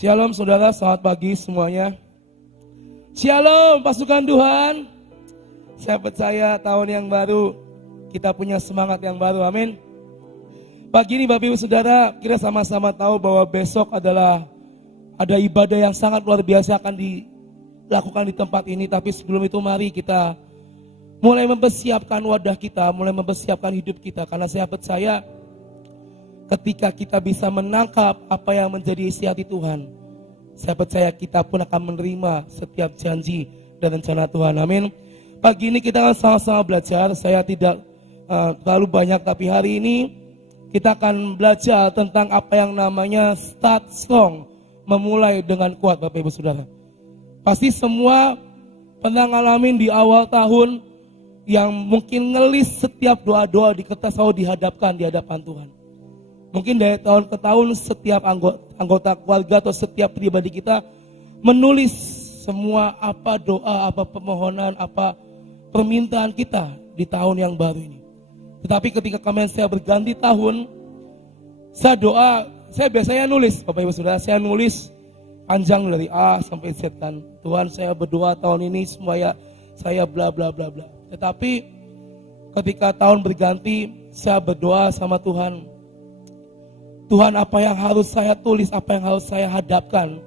Shalom saudara, selamat pagi semuanya. Shalom pasukan Tuhan. Saya percaya tahun yang baru kita punya semangat yang baru, amin. Pagi ini Bapak Ibu Saudara, kita sama-sama tahu bahwa besok adalah ada ibadah yang sangat luar biasa akan dilakukan di tempat ini. Tapi sebelum itu mari kita mulai mempersiapkan wadah kita, mulai mempersiapkan hidup kita. Karena saya percaya ketika kita bisa menangkap apa yang menjadi isi hati Tuhan, saya percaya kita pun akan menerima setiap janji dan rencana Tuhan, amin. Pagi ini kita akan sama-sama belajar. Saya tidak terlalu banyak, tapi hari ini kita akan belajar tentang apa yang namanya start strong, memulai dengan kuat. Bapak Ibu Saudara, pasti semua pernah ngalamin di awal tahun yang mungkin ngelis setiap doa-doa di kertas lalu dihadapkan di hadapan Tuhan. Mungkin dari tahun ke tahun setiap anggota keluarga atau setiap pribadi kita menulis semua apa doa, apa permohonan, apa permintaan kita di tahun yang baru ini. Tetapi ketika kemarin saya berganti tahun, saya biasanya nulis, Bapak Ibu Saudara, saya nulis panjang dari A sampai Z kan. Tuhan, saya berdoa tahun ini supaya saya bla bla bla bla. Tetapi ketika tahun berganti, saya berdoa sama Tuhan, Tuhan, apa yang harus saya tulis, apa yang harus saya hadapkan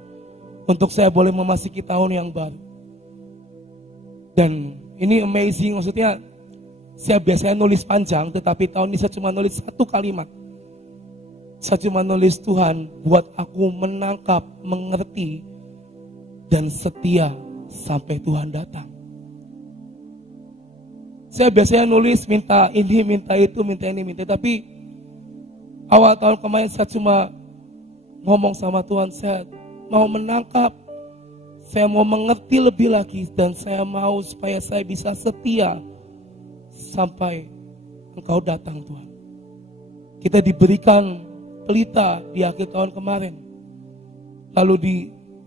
untuk saya boleh memasuki tahun yang baru. Dan ini amazing, maksudnya saya biasanya nulis panjang, tetapi tahun ini saya cuma nulis satu kalimat. Saya cuma nulis, Tuhan, buat aku menangkap, mengerti, dan setia sampai Tuhan datang. Saya biasanya nulis minta ini, minta itu, minta ini, minta, tapi awal tahun kemarin saya cuma ngomong sama Tuhan, saya mau menangkap, saya mau mengerti lebih lagi, dan saya mau supaya saya bisa setia sampai Engkau datang Tuhan. Kita diberikan pelita di akhir tahun kemarin. Lalu di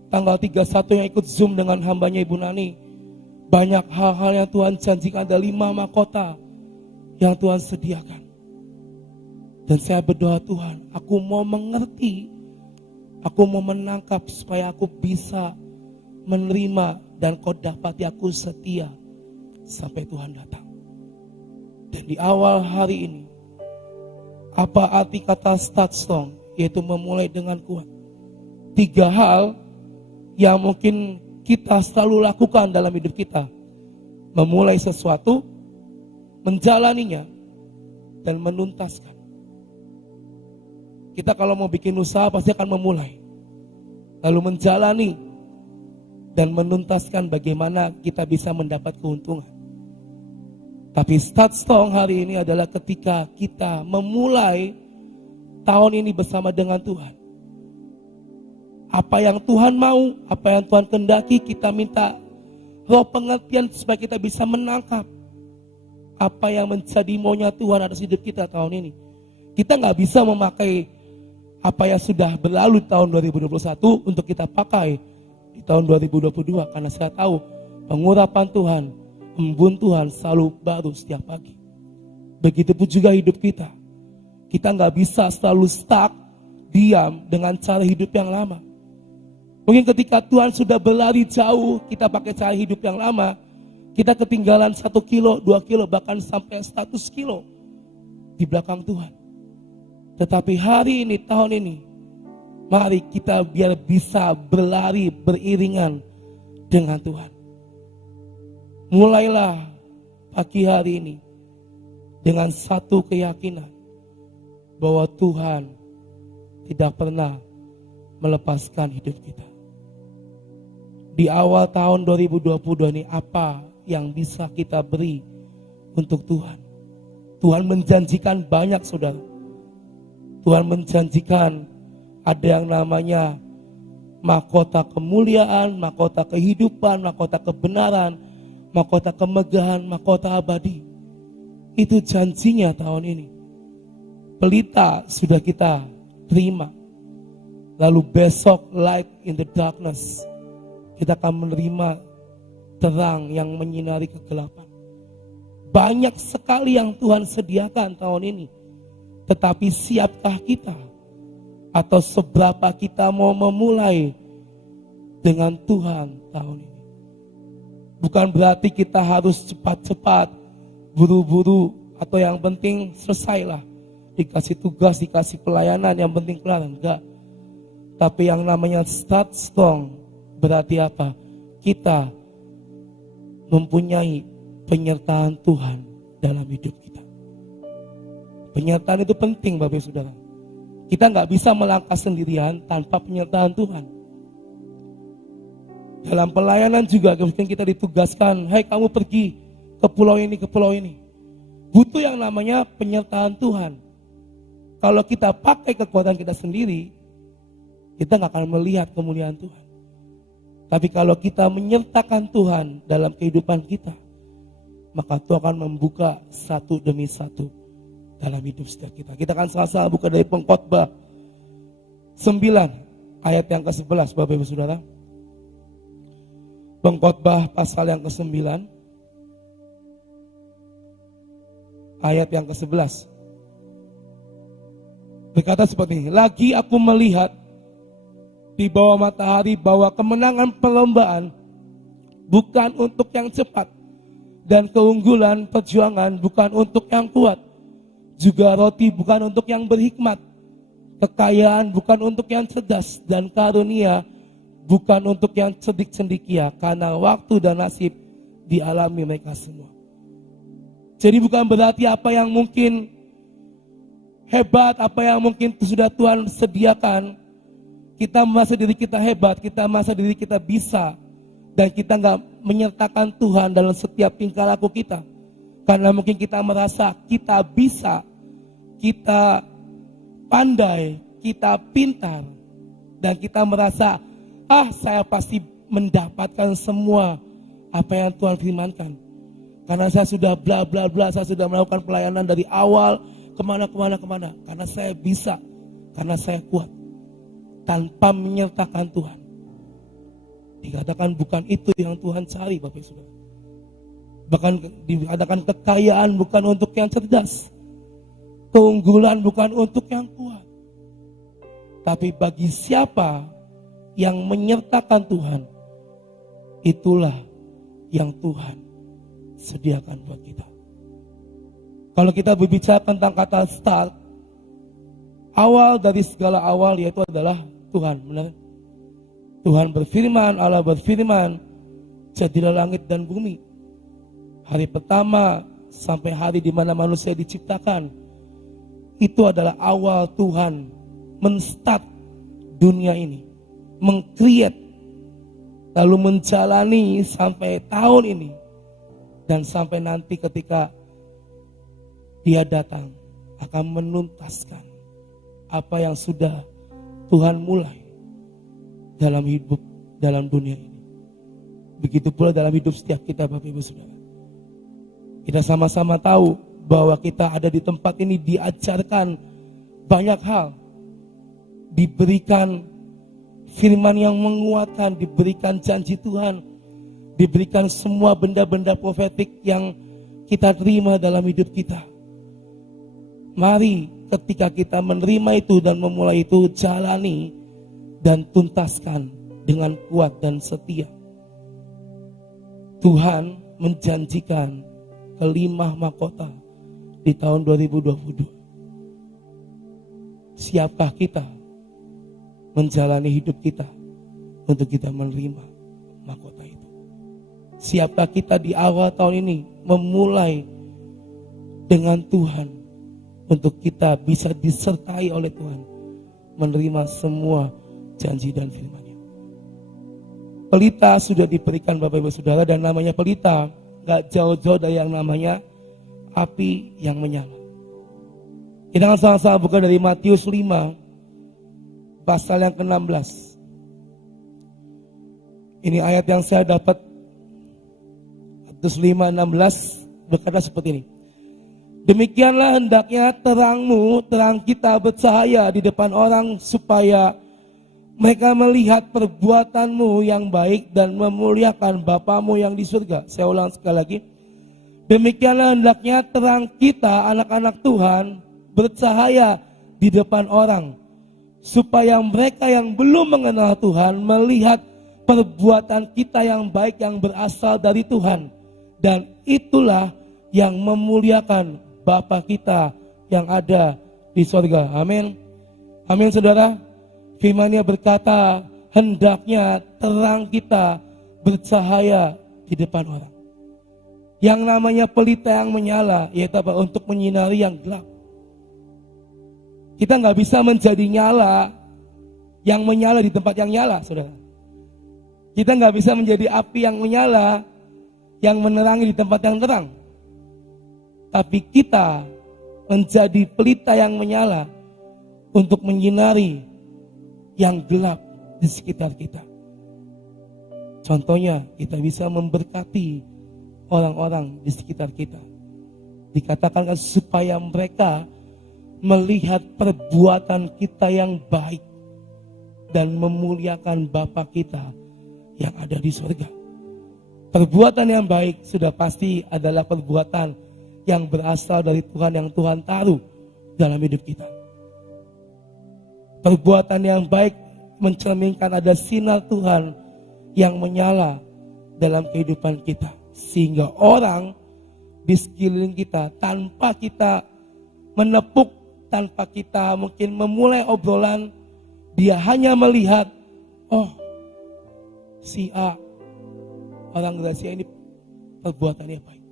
tanggal 31 yang ikut Zoom dengan hambanya Ibu Nani, banyak hal-hal yang Tuhan janjikan, ada 5 mahkota yang Tuhan sediakan. Dan saya berdoa, Tuhan, aku mau mengerti, aku mau menangkap supaya aku bisa menerima dan Kau dapati aku setia sampai Tuhan datang. Dan di awal hari ini, apa arti kata start strong? Yaitu memulai dengan kuat. 3 hal yang mungkin kita selalu lakukan dalam hidup kita. Memulai sesuatu, menjalaninya, dan menuntaskan. Kita kalau mau bikin usaha pasti akan memulai, lalu menjalani, dan menuntaskan bagaimana kita bisa mendapat keuntungan. Tapi start strong hari ini adalah ketika kita memulai tahun ini bersama dengan Tuhan. Apa yang Tuhan mau, apa yang Tuhan kehendaki, kita minta roh pengertian supaya kita bisa menangkap apa yang menjadi maunya Tuhan atas hidup kita tahun ini. Kita gak bisa memakai apa yang sudah berlalu tahun 2021 untuk kita pakai di tahun 2022. Karena saya tahu pengurapan Tuhan, embun Tuhan selalu baru setiap pagi. Begitupun juga hidup kita. Kita gak bisa selalu stuck, diam dengan cara hidup yang lama. Mungkin ketika Tuhan sudah berlari jauh, kita pakai cara hidup yang lama, kita ketinggalan 1 kilo, 2 kilo, bahkan sampai 100 kilo di belakang Tuhan. Tetapi hari ini, tahun ini, mari kita biar bisa berlari beriringan dengan Tuhan. Mulailah pagi hari ini dengan satu keyakinan bahwa Tuhan tidak pernah melepaskan hidup kita. Di awal tahun 2022 ini, apa yang bisa kita beri untuk Tuhan? Tuhan menjanjikan banyak, saudara. Tuhan menjanjikan ada yang namanya mahkota kemuliaan, mahkota kehidupan, mahkota kebenaran, mahkota kemegahan, mahkota abadi. Itu janjinya tahun ini. Pelita sudah kita terima. Lalu besok light in the darkness. Kita akan menerima terang yang menyinari kegelapan. Banyak sekali yang Tuhan sediakan tahun ini. Tetapi siapkah kita? atau seberapa kita mau memulai dengan Tuhan tahun ini. Bukan berarti kita harus cepat-cepat, buru-buru, atau yang penting selesailah. Dikasih tugas, dikasih pelayanan, yang penting kelar. Enggak. Tapi yang namanya start strong berarti apa? Kita mempunyai penyertaan Tuhan dalam hidup kita. Penyertaan itu penting Bapak Ibu Saudara. Kita nggak bisa melangkah sendirian tanpa penyertaan Tuhan. Dalam pelayanan juga mungkin kita ditugaskan, hai kamu pergi ke pulau ini, ke pulau ini. Butuh yang namanya penyertaan Tuhan. Kalau kita pakai kekuatan kita sendiri, kita nggak akan melihat kemuliaan Tuhan. Tapi kalau kita menyertakan Tuhan dalam kehidupan kita, maka Tuhan akan membuka satu demi satu dalam hidup setiap kita. Kita akan sama-sama buka dari Pengkhotbah 9 ayat yang ke-11 Bapak Ibu Saudara. Pengkhotbah pasal yang ke-9 ayat yang ke-11. Berkata seperti ini, lagi aku melihat di bawah matahari bahwa kemenangan perlombaan bukan untuk yang cepat dan keunggulan perjuangan bukan untuk yang kuat. Juga roti bukan untuk yang berhikmat, kekayaan bukan untuk yang cerdas, dan karunia bukan untuk yang cerdik cendekia, karena waktu dan nasib dialami mereka semua. Jadi bukan berarti apa yang mungkin hebat, apa yang mungkin sudah Tuhan sediakan, kita merasa diri kita hebat, kita merasa diri kita bisa, dan kita nggak menyertakan Tuhan dalam setiap tingkah laku kita. Karena mungkin kita merasa kita bisa, kita pandai, kita pintar, dan kita merasa, saya pasti mendapatkan semua apa yang Tuhan firmankan. Karena saya sudah bla bla bla, saya sudah melakukan pelayanan dari awal kemana. Karena saya bisa, karena saya kuat. Tanpa menyertakan Tuhan, dikatakan bukan itu yang Tuhan cari Bapak Ibu Saudara. Bahkan dikatakan kekayaan bukan untuk yang cerdas, keunggulan bukan untuk yang kuat. Tapi bagi siapa yang menyertakan Tuhan, itulah yang Tuhan sediakan buat kita. Kalau kita berbicara tentang kata start, awal dari segala awal yaitu adalah Tuhan, benar? Tuhan berfirman, Allah berfirman, jadilah langit dan bumi. Hari pertama sampai hari di mana manusia diciptakan, itu adalah awal Tuhan menstart dunia ini, mengcreate, lalu menjalani sampai tahun ini, dan sampai nanti ketika Dia datang akan menuntaskan apa yang sudah Tuhan mulai dalam hidup, dalam dunia ini. Begitu pula dalam hidup setiap kita Bapak Ibu Saudara. Kita sama-sama tahu bahwa kita ada di tempat ini diajarkan banyak hal. Diberikan firman yang menguatkan, diberikan janji Tuhan, diberikan semua benda-benda profetik yang kita terima dalam hidup kita. Mari ketika kita menerima itu dan memulai itu, jalani dan tuntaskan dengan kuat dan setia. Tuhan menjanjikan ke-5 mahkota di tahun 2022. Siapkah kita menjalani hidup kita untuk kita menerima mahkota itu? Siapkah kita di awal tahun ini memulai dengan Tuhan untuk kita bisa disertai oleh Tuhan menerima semua janji dan firman-Nya. Pelita sudah diberikan Bapak Ibu Saudara, dan namanya pelita gak jauh-jauh dari yang namanya api yang menyala. Kita akan sama-sama buka dari Matius 5 pasal yang ke-16. Ini ayat yang saya dapat, Matius 5:16 berkata seperti ini. Demikianlah hendaknya terangmu, terang kita bercahaya di depan orang, supaya mereka melihat perbuatanmu yang baik dan memuliakan Bapamu yang di surga. Saya ulang sekali lagi. Demikianlah hendaknya terang kita, anak-anak Tuhan, bercahaya di depan orang, supaya mereka yang belum mengenal Tuhan melihat perbuatan kita yang baik yang berasal dari Tuhan. Dan itulah yang memuliakan Bapa kita yang ada di sorga. Amin. Amin saudara. Firman-Nya berkata, hendaknya terang kita bercahaya di depan orang. Yang namanya pelita yang menyala, yaitu apa? Untuk menyinari yang gelap. Kita nggak bisa menjadi nyala yang menyala di tempat yang nyala, saudara. Kita nggak bisa menjadi api yang menyala yang menerangi di tempat yang terang. Tapi kita menjadi pelita yang menyala untuk menyinari yang gelap di sekitar kita. Contohnya, kita bisa memberkati orang-orang di sekitar kita. Dikatakan kan supaya mereka melihat perbuatan kita yang baik dan memuliakan Bapa kita yang ada di surga. Perbuatan yang baik sudah pasti adalah perbuatan yang berasal dari Tuhan yang Tuhan taruh dalam hidup kita. Perbuatan yang baik mencerminkan ada sinar Tuhan yang menyala dalam kehidupan kita. Sehingga orang di sekeliling kita tanpa kita menepuk, tanpa kita mungkin memulai obrolan, dia hanya melihat, oh si A, orang Gracia ini perbuatannya baik.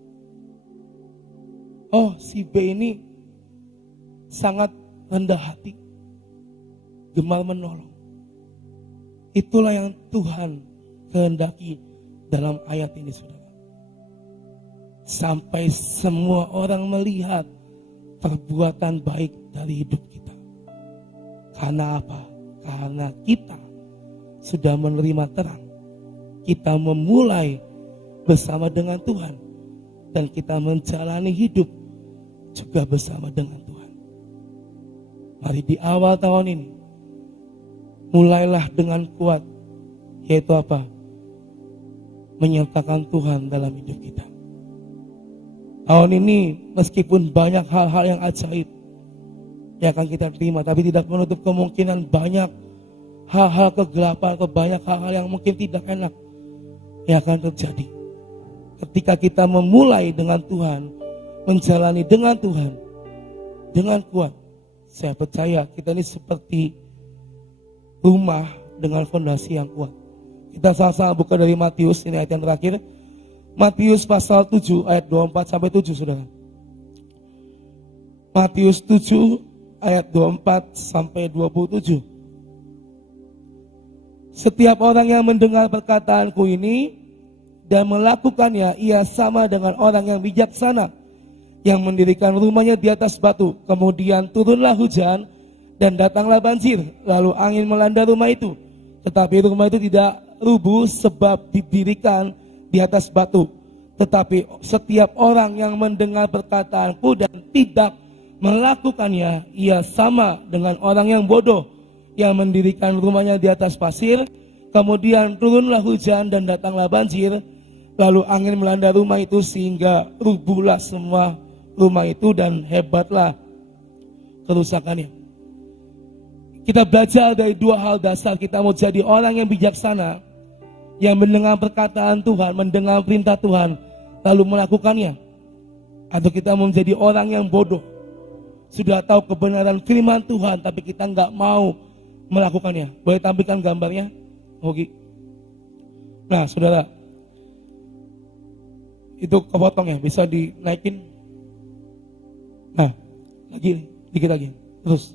Oh si B ini sangat rendah hati, gemar menolong. Itulah yang Tuhan kehendaki dalam ayat ini, saudara. Sampai semua orang melihat perbuatan baik dari hidup kita. Karena apa? Karena kita sudah menerima terang. Kita memulai bersama dengan Tuhan. Dan kita menjalani hidup juga bersama dengan Tuhan. Mari di awal tahun ini, mulailah dengan kuat. Yaitu apa? Menyertakan Tuhan dalam hidup kita. Tahun ini meskipun banyak hal-hal yang ajaib yang akan kita terima, tapi tidak menutup kemungkinan banyak hal-hal kegelapan atau banyak hal-hal yang mungkin tidak enak yang akan terjadi. Ketika kita memulai dengan Tuhan, menjalani dengan Tuhan, dengan kuat, saya percaya kita ini seperti rumah dengan fondasi yang kuat. Kita sama-sama buka dari Matius, ini ayat yang terakhir. Matius pasal 7 ayat 24 sampai 7, saudara. Matius 7 ayat 24 sampai 27. Setiap orang yang mendengar perkataanku ini dan melakukannya, ia sama dengan orang yang bijaksana yang mendirikan rumahnya di atas batu. Kemudian turunlah hujan dan datanglah banjir, lalu angin melanda rumah itu. Tetapi rumah itu tidak rubuh sebab didirikan di atas batu. Tetapi setiap orang yang mendengar perkataanku dan tidak melakukannya, ia sama dengan orang yang bodoh yang mendirikan rumahnya di atas pasir. Kemudian turunlah hujan dan datanglah banjir, lalu angin melanda rumah itu sehingga rubuhlah semua rumah itu dan hebatlah kerusakannya. Kita belajar dari dua hal dasar. Kita mau jadi orang yang bijaksana, yang mendengar perkataan Tuhan, mendengar perintah Tuhan, lalu melakukannya. Atau kita mau menjadi orang yang bodoh, sudah tahu kebenaran firman Tuhan, tapi kita nggak mau melakukannya. Boleh tampilkan gambarnya, Ogi? Nah, saudara, itu kepotong ya, bisa dinaikin. Nah, lagi, dikit lagi, terus.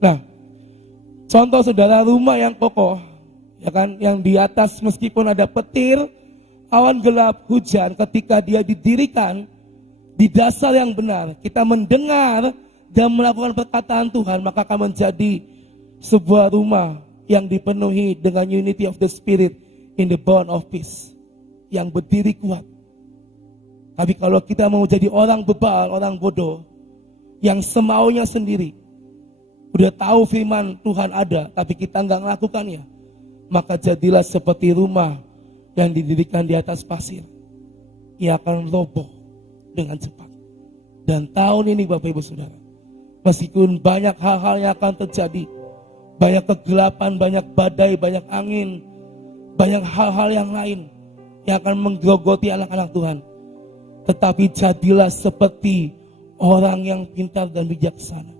Nah, contoh saudara, rumah yang kokoh, ya kan, yang di atas meskipun ada petir, awan gelap, hujan, ketika dia didirikan di dasar yang benar, kita mendengar dan melakukan perkataan Tuhan, maka akan menjadi sebuah rumah yang dipenuhi dengan unity of the spirit in the bond of peace, yang berdiri kuat. Tapi kalau kita mau jadi orang bebal, orang bodoh, yang semaunya sendiri, udah tahu firman Tuhan ada, tapi kita nggak melakukannya, maka jadilah seperti rumah yang didirikan di atas pasir. Ia akan roboh dengan cepat. Dan tahun ini Bapak Ibu Saudara, Meskipun banyak hal-hal yang akan terjadi, banyak kegelapan, banyak badai, banyak angin, banyak hal-hal yang lain yang akan menggerogoti anak-anak Tuhan. Tetapi jadilah seperti orang yang pintar dan bijaksana.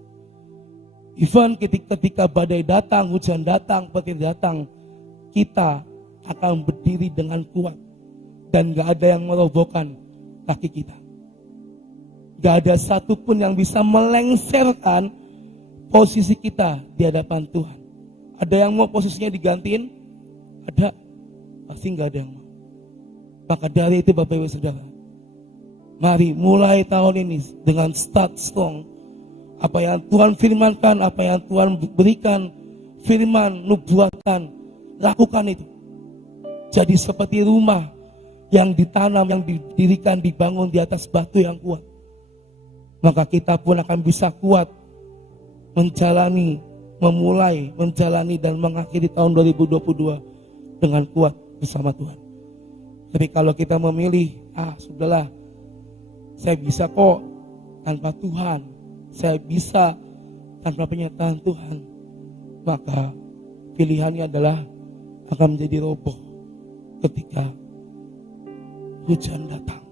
Even ketika badai datang, hujan datang, petir datang, kita akan berdiri dengan kuat. Dan gak ada yang merobohkan kaki kita. Gak ada satupun yang bisa melengsarkan posisi kita di hadapan Tuhan. Ada yang mau posisinya digantiin? Ada? Pasti gak ada yang mau. Maka dari itu Bapak Ibu Saudara, mari mulai tahun ini dengan start strong. Apa yang Tuhan firmankan, apa yang Tuhan berikan, firman, nubuatan, lakukan itu. Jadi seperti rumah yang ditanam, yang didirikan, dibangun di atas batu yang kuat. Maka kita pun akan bisa kuat menjalani, memulai, menjalani dan mengakhiri tahun 2022 dengan kuat bersama Tuhan. Tapi kalau kita memilih, sudahlah, saya bisa kok tanpa Tuhan, saya bisa tanpa penyertaan Tuhan, maka pilihannya adalah akan menjadi roboh ketika hujan datang,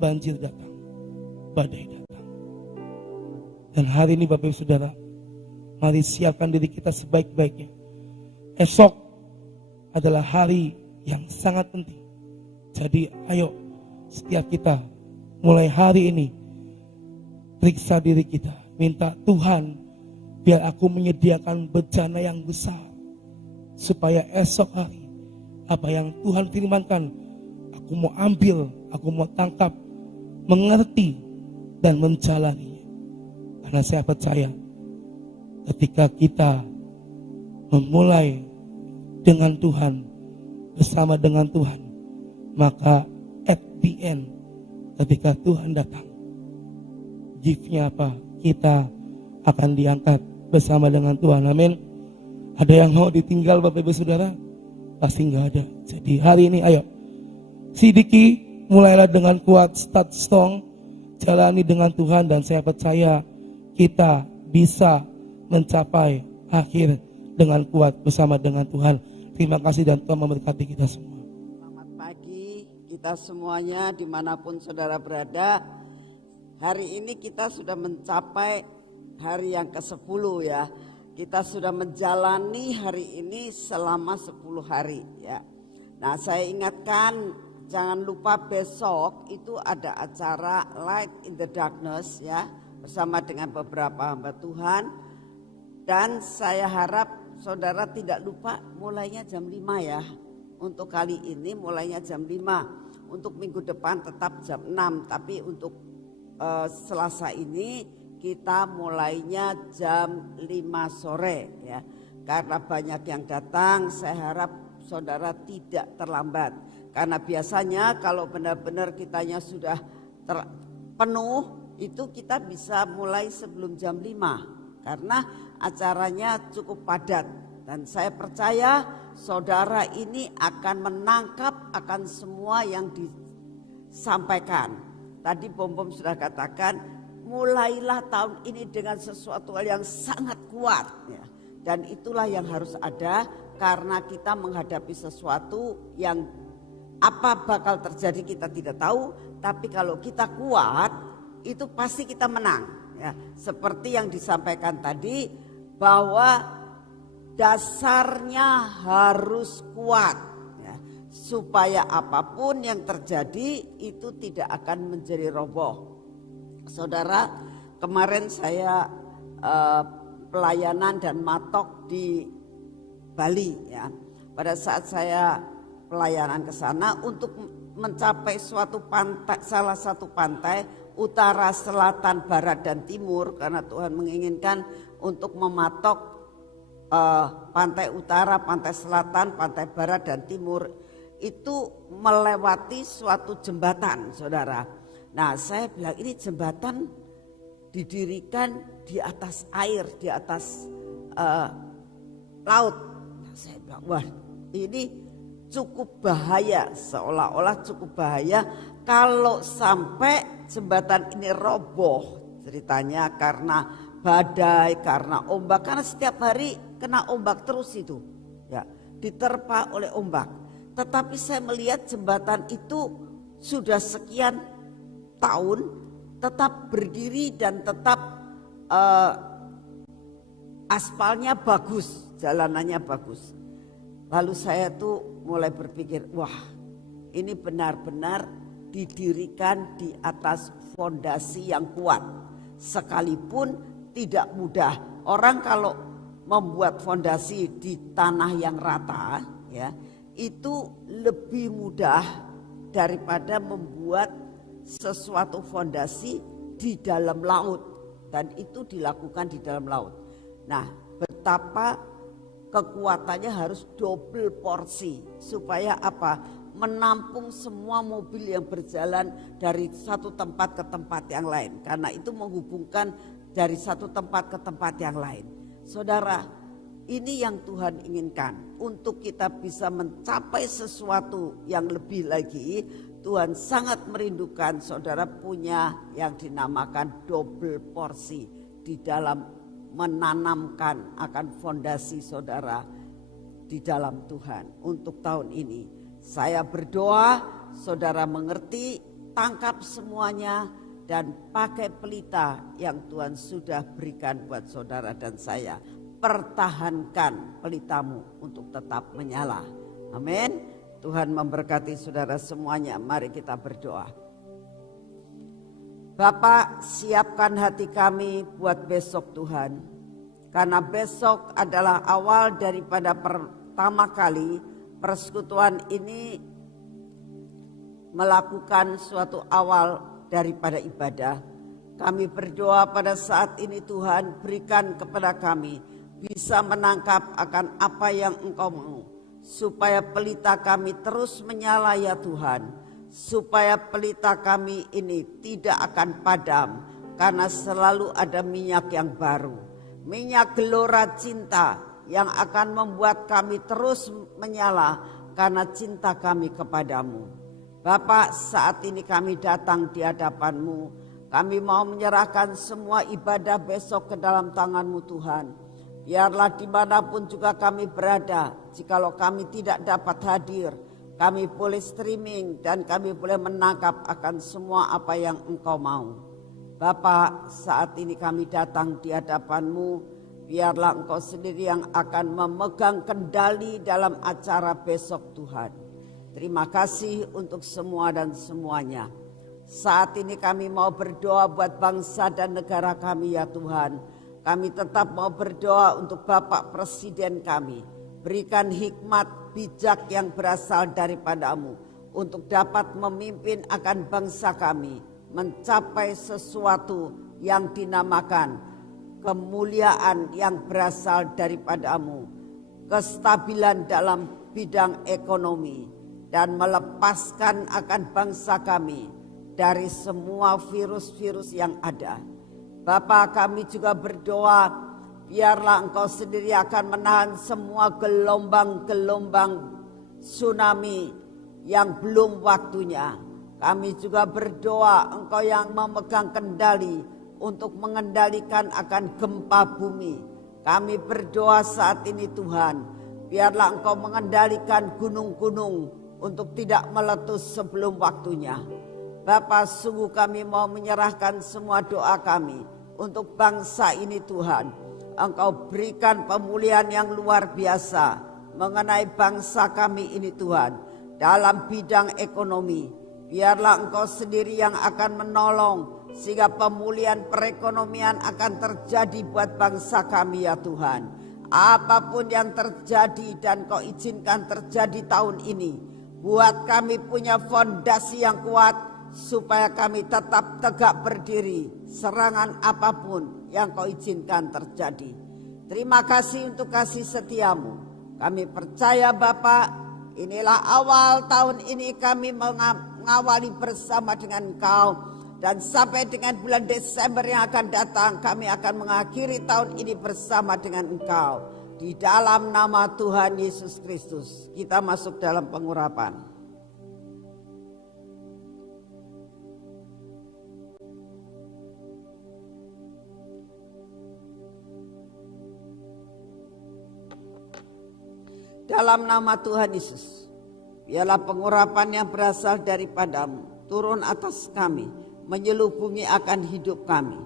banjir datang, badai datang. Dan hari ini Bapak Ibu Saudara, mari siapkan diri kita sebaik-baiknya. Esok adalah hari yang sangat penting. Jadi ayo setiap kita mulai hari ini periksa diri kita. Minta Tuhan, biar aku menyediakan bencana yang besar. Supaya esok hari apa yang Tuhan firmankan, aku mau ambil, aku mau tangkap, mengerti dan menjalani. Karena saya percaya ketika kita memulai dengan Tuhan, bersama dengan Tuhan, maka at the end ketika Tuhan datang, gift-nya apa? Kita akan diangkat bersama dengan Tuhan. Amin. Ada yang mau ditinggal Bapak Ibu Saudara? Pasti nggak ada. Jadi hari ini ayo sidiki, mulailah dengan kuat, start strong, jalani dengan Tuhan, dan saya percaya kita bisa mencapai akhir dengan kuat bersama dengan Tuhan. Terima kasih dan Tuhan memberkati kita semua. Selamat pagi kita semuanya dimanapun saudara berada. Hari ini kita sudah mencapai hari yang ke-10 ya. Kita sudah menjalani hari ini selama 10 hari ya. Nah, saya ingatkan jangan lupa besok itu ada acara Light in the Darkness ya, bersama dengan beberapa hamba Tuhan. Dan saya harap saudara tidak lupa mulainya jam 5 ya. Untuk kali ini mulainya jam 5. Untuk minggu depan tetap jam 6. Tapi untuk Selasa ini kita mulainya jam 5 sore ya. Karena banyak yang datang, saya harap saudara tidak terlambat. Karena biasanya kalau benar-benar kitanya sudah penuh, itu kita bisa mulai sebelum jam 5 karena acaranya cukup padat. Dan saya percaya saudara ini akan menangkap akan semua yang disampaikan. Tadi Bom sudah katakan, mulailah tahun ini dengan sesuatu yang sangat kuat ya. Dan itulah yang harus ada, karena kita menghadapi sesuatu yang apa bakal terjadi kita tidak tahu. Tapi kalau kita kuat, itu pasti kita menang ya. Seperti yang disampaikan tadi, bahwa dasarnya harus kuat ya, supaya apapun yang terjadi itu tidak akan menjadi roboh. Saudara, kemarin saya pelayanan dan matok di Bali ya. Pada saat saya pelayanan ke sana untuk mencapai suatu pantai, salah satu pantai utara, selatan, barat, dan timur, karena Tuhan menginginkan untuk mematok pantai utara, pantai selatan, pantai barat, dan timur itu melewati suatu jembatan, saudara. Nah, saya bilang ini jembatan didirikan di atas air, di atas laut. Nah, saya bilang, wah ini cukup bahaya, seolah-olah cukup bahaya kalau sampai jembatan ini roboh ceritanya, karena badai, karena ombak, karena setiap hari kena ombak terus itu, ya, diterpa oleh ombak. Tetapi saya melihat jembatan itu sudah sekian tahun tetap berdiri dan tetap aspalnya bagus, jalanannya bagus. Lalu saya tuh mulai berpikir, wah, ini benar-benar didirikan di atas fondasi yang kuat. Sekalipun tidak mudah. Orang kalau membuat fondasi di tanah yang rata, ya, itu lebih mudah daripada membuat sesuatu fondasi di dalam laut, dan itu dilakukan di dalam laut. Nah, betapa kekuatannya harus double porsi supaya apa? Menampung semua mobil yang berjalan dari satu tempat ke tempat yang lain, karena itu menghubungkan dari satu tempat ke tempat yang lain. Saudara, ini yang Tuhan inginkan. Untuk kita bisa mencapai sesuatu yang lebih lagi, Tuhan sangat merindukan saudara punya yang dinamakan double porsi di dalam menanamkan akan fondasi saudara di dalam Tuhan. Untuk tahun ini saya berdoa saudara mengerti, tangkap semuanya, dan pakai pelita yang Tuhan sudah berikan buat saudara dan saya. Pertahankan pelitamu untuk tetap menyala. Amin. Tuhan memberkati saudara semuanya. Mari kita berdoa. Bapa, siapkan hati kami buat besok Tuhan. Karena besok adalah awal daripada pertama kali persekutuan ini melakukan suatu awal daripada ibadah. Kami berdoa pada saat ini Tuhan, berikan kepada kami bisa menangkap akan apa yang Engkau mau. Supaya pelita kami terus menyala ya Tuhan. Supaya pelita kami ini tidak akan padam. Karena selalu ada minyak yang baru. Minyak gelora cinta yang akan membuat kami terus menyala karena cinta kami kepadamu. Bapak, saat ini kami datang di hadapan-Mu. Kami mau menyerahkan semua ibadah besok ke dalam tangan-Mu Tuhan. Biarlah dimanapun juga kami berada, jikalau kami tidak dapat hadir, kami boleh streaming dan kami boleh menangkap akan semua apa yang Engkau mau. Bapa, saat ini kami datang di hadapan-Mu, biarlah Engkau sendiri yang akan memegang kendali dalam acara besok Tuhan. Terima kasih untuk semua dan semuanya. Saat ini kami mau berdoa buat bangsa dan negara kami ya Tuhan. Kami tetap mau berdoa untuk Bapak Presiden kami. Berikan hikmat bijak yang berasal daripada-Mu untuk dapat memimpin akan bangsa kami mencapai sesuatu yang dinamakan kemuliaan yang berasal daripada-Mu, kestabilan dalam bidang ekonomi, dan melepaskan akan bangsa kami dari semua virus-virus yang ada. Bapa, kami juga berdoa, biarlah Engkau sendiri akan menahan semua gelombang-gelombang tsunami yang belum waktunya. Kami juga berdoa Engkau yang memegang kendali untuk mengendalikan akan gempa bumi. Kami berdoa saat ini Tuhan, biarlah Engkau mengendalikan gunung-gunung untuk tidak meletus sebelum waktunya. Bapa, sungguh kami mau menyerahkan semua doa kami untuk bangsa ini Tuhan. Engkau berikan pemulihan yang luar biasa mengenai bangsa kami ini Tuhan. Dalam bidang ekonomi, biarlah Engkau sendiri yang akan menolong sehingga pemulihan perekonomian akan terjadi buat bangsa kami ya Tuhan. Apapun yang terjadi dan Kau izinkan terjadi tahun ini, buat kami punya fondasi yang kuat supaya kami tetap tegak berdiri serangan apapun yang Kau izinkan terjadi. Terima kasih untuk kasih setiamu. Kami percaya Bapa, inilah awal tahun ini kami mengawali bersama dengan Engkau. Dan sampai dengan bulan Desember yang akan datang, kami akan mengakhiri tahun ini bersama dengan Engkau. Di dalam nama Tuhan Yesus Kristus, kita masuk dalam pengurapan. dalam nama Tuhan Yesus, biarlah pengurapan yang berasal daripadamu turun atas kami, menyelubungi akan hidup kami.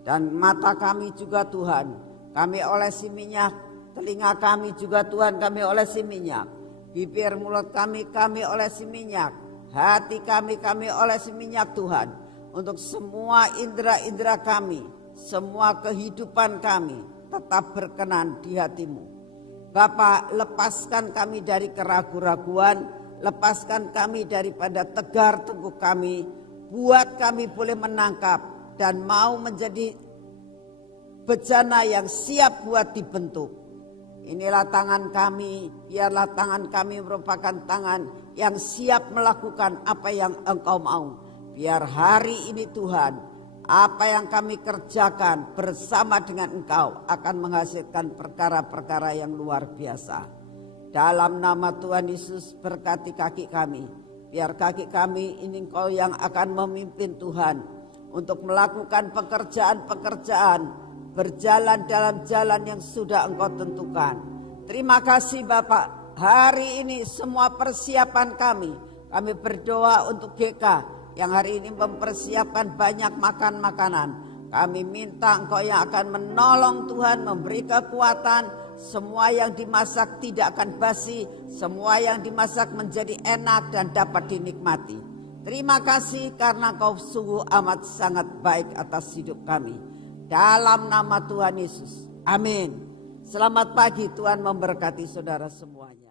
Dan mata kami juga Tuhan, kami olesi minyak, telinga kami juga Tuhan, kami olesi minyak, bibir mulut kami olesi minyak, hati kami olesi minyak Tuhan, untuk semua indera-indera kami, semua kehidupan kami tetap berkenan di hati-Mu. Bapa, lepaskan kami dari keraguan-raguan, lepaskan kami daripada tegar tengkuk kami, buat kami boleh menangkap dan mau menjadi bejana yang siap buat dibentuk. Inilah tangan kami, biarlah tangan kami merupakan tangan yang siap melakukan apa yang Engkau mau. Biar hari ini Tuhan, apa yang kami kerjakan bersama dengan Engkau akan menghasilkan perkara-perkara yang luar biasa. Dalam nama Tuhan Yesus, berkati kaki kami. Biar kaki kami ini Engkau yang akan memimpin Tuhan untuk melakukan pekerjaan-pekerjaan, berjalan dalam jalan yang sudah Engkau tentukan. Terima kasih Bapak, hari ini semua persiapan kami berdoa untuk GK yang hari ini mempersiapkan banyak makan makanan. Kami minta Engkau yang akan menolong Tuhan, memberi kekuatan. Semua yang dimasak tidak akan basi, semua yang dimasak menjadi enak dan dapat dinikmati. Terima kasih karena Engkau sungguh amat sangat baik atas hidup kami. Dalam nama Tuhan Yesus, amin. Selamat pagi, Tuhan memberkati saudara semuanya.